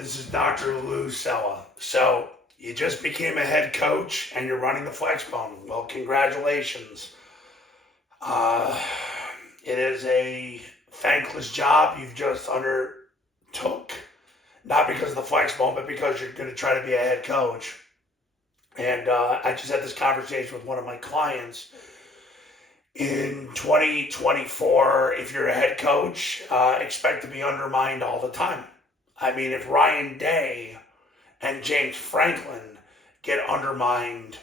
This is Dr. Lou Sella. So you just became a head coach and you're running the Flexbone. Well, congratulations. Uh, it is a thankless job you've just undertook. Not because of the Flexbone, but because you're going to try to be a head coach. And I just had this conversation with one of my clients. In 2024, if you're a head coach, expect to be undermined all the time. I mean, if Ryan Day and James Franklin get undermined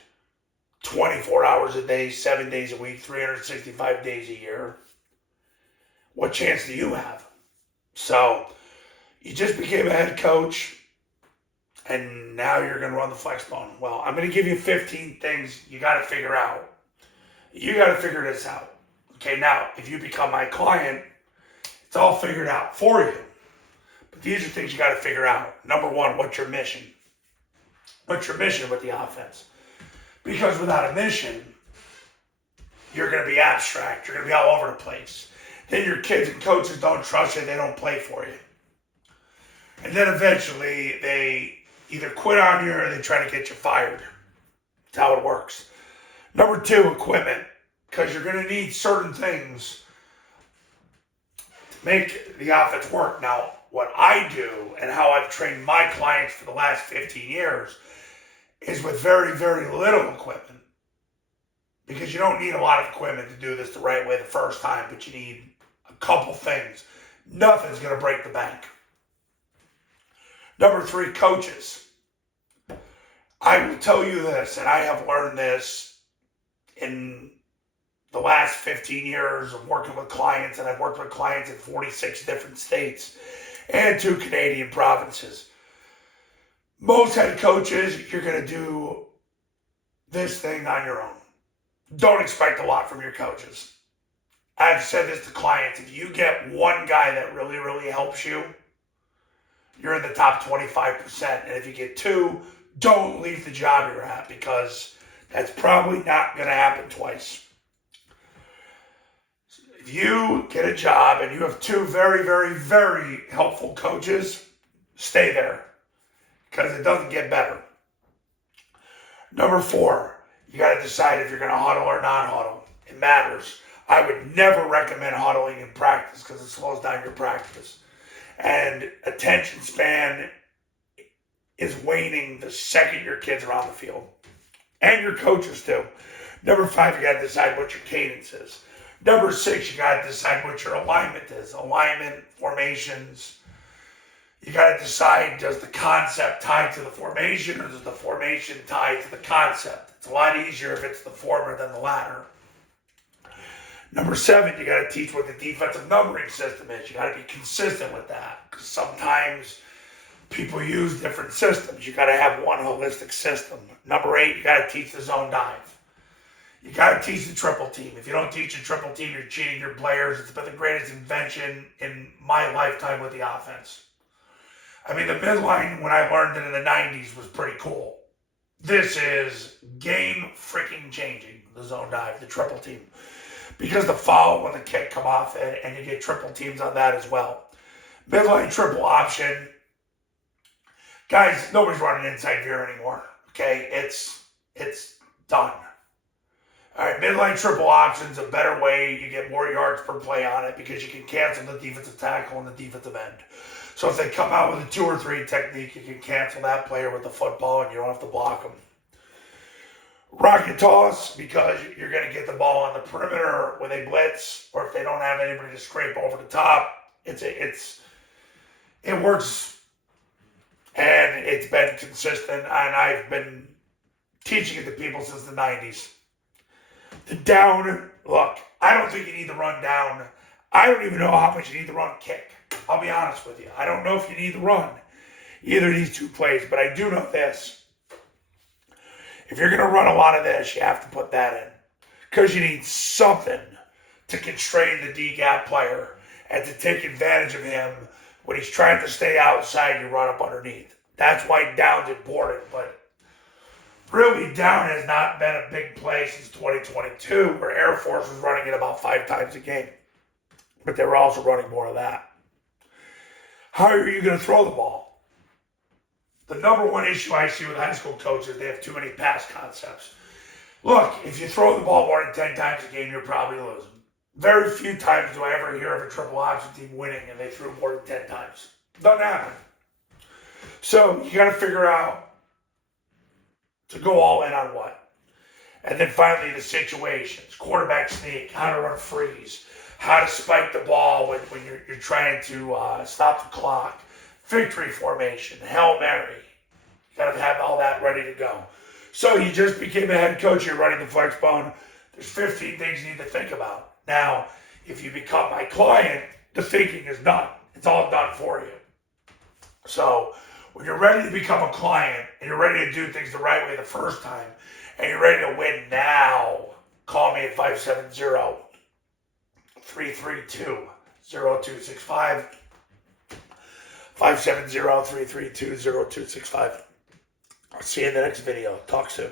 24 hours a day, 7 days a week, 365 days a year, what chance do you have? So you just became a head coach and now you're going to run the Flexbone. Well, I'm going to give you 15 things you got to figure out. You got to figure this out. Okay, now, if you become my client, it's all figured out for you. But these are things you got to figure out. Number one, what's your mission? What's your mission with the offense? Because without a mission, you're going to be abstract. You're going to be all over the place. Then your kids and coaches don't trust you. They don't play for you. And then eventually, they either quit on you or they try to get you fired. That's how it works. Number two, equipment. Because you're going to need certain things to make the offense work. Now, what I do and how I've trained my clients for the last 15 years is with very, very little equipment. Because you don't need a lot of equipment to do this the right way the first time, but you need a couple things. Nothing's going to break the bank. Number three, coaches. I will tell you this, and I have learned this in the last 15 years of working with clients, and I've worked with clients in 46 different states and 2 Canadian provinces. Most head coaches, you're going to do this thing on your own. Don't expect a lot from your coaches. I've said this to clients. If you get one guy that really, really helps you, you're in the top 25%. And if you get 2, don't leave the job you're at, because that's probably not going to happen twice. If you get a job and you have 2 very, very, very helpful coaches, stay there, because it doesn't get better. Number 4, you got to decide if you're going to huddle or not huddle. It matters. I would never recommend huddling in practice because it slows down your practice. And attention span is waning the second your kids are on the field. And your coaches too. Number 5, you got to decide what your cadence is. Number 6, you got to decide what your alignment is. Alignment, formations. You got to decide, does the concept tie to the formation or does the formation tie to the concept? It's a lot easier if it's the former than the latter. Number 7, you got to teach what the defensive numbering system is. You got to be consistent with that, because sometimes people use different systems. You got to have one holistic system. Number 8, you got to teach the zone dive. You got to teach the triple team. If you don't teach a triple team, you're cheating your players. It's been the greatest invention in my lifetime with the offense. I mean, the midline, when I learned it in the 90s, was pretty cool. This is game freaking changing, the zone dive, the triple team. Because the foul when the kick come off, and you get triple teams on that as well. Midline triple option. Guys, nobody's running inside veer anymore. Okay, it's done. All right, midline triple option's a better way. You get more yards per play on it because you can cancel the defensive tackle and the defensive end. So if they come out with a 2 or 3 technique, you can cancel that player with the football and you don't have to block them. Rocket toss, because you're going to get the ball on the perimeter when they blitz, or if they don't have anybody to scrape over the top. It works, and it's been consistent, and I've been teaching it to people since the 90s. The down, look, I don't think you need to run down. I don't even know how much you need to run kick. I'll be honest with you. I don't know if you need to run either of these 2 plays, but I do know this. If you're going to run a lot of this, you have to put that in, because you need something to constrain the D-gap player and to take advantage of him when he's trying to stay outside. You run up underneath. That's why down's important, but really down has not been a big play since 2022, where Air Force was running it about 5 times a game, but they were also running more of that. How are you going to throw the ball? The number one issue I see with high school coaches, they have too many pass concepts. Look, if you throw the ball more than 10 times a game, you're probably losing. Very few times do I ever hear of a triple option team winning and they threw more than 10 times. Doesn't happen. So you got to figure out to go all in on what. And then finally the situations, quarterback sneak, how to run freeze, how to spike the ball when you're trying to stop the clock, victory formation, Hail Mary. You got to have all that ready to go. So you just became a head coach, you're running the Flexbone. There's 15 things you need to think about. Now, if you become my client, the thinking is done. It's all done for you. So when you're ready to become a client and you're ready to do things the right way the first time and you're ready to win now, call me at 570-332-0265. 570-332-0265. I'll see you in the next video. Talk soon.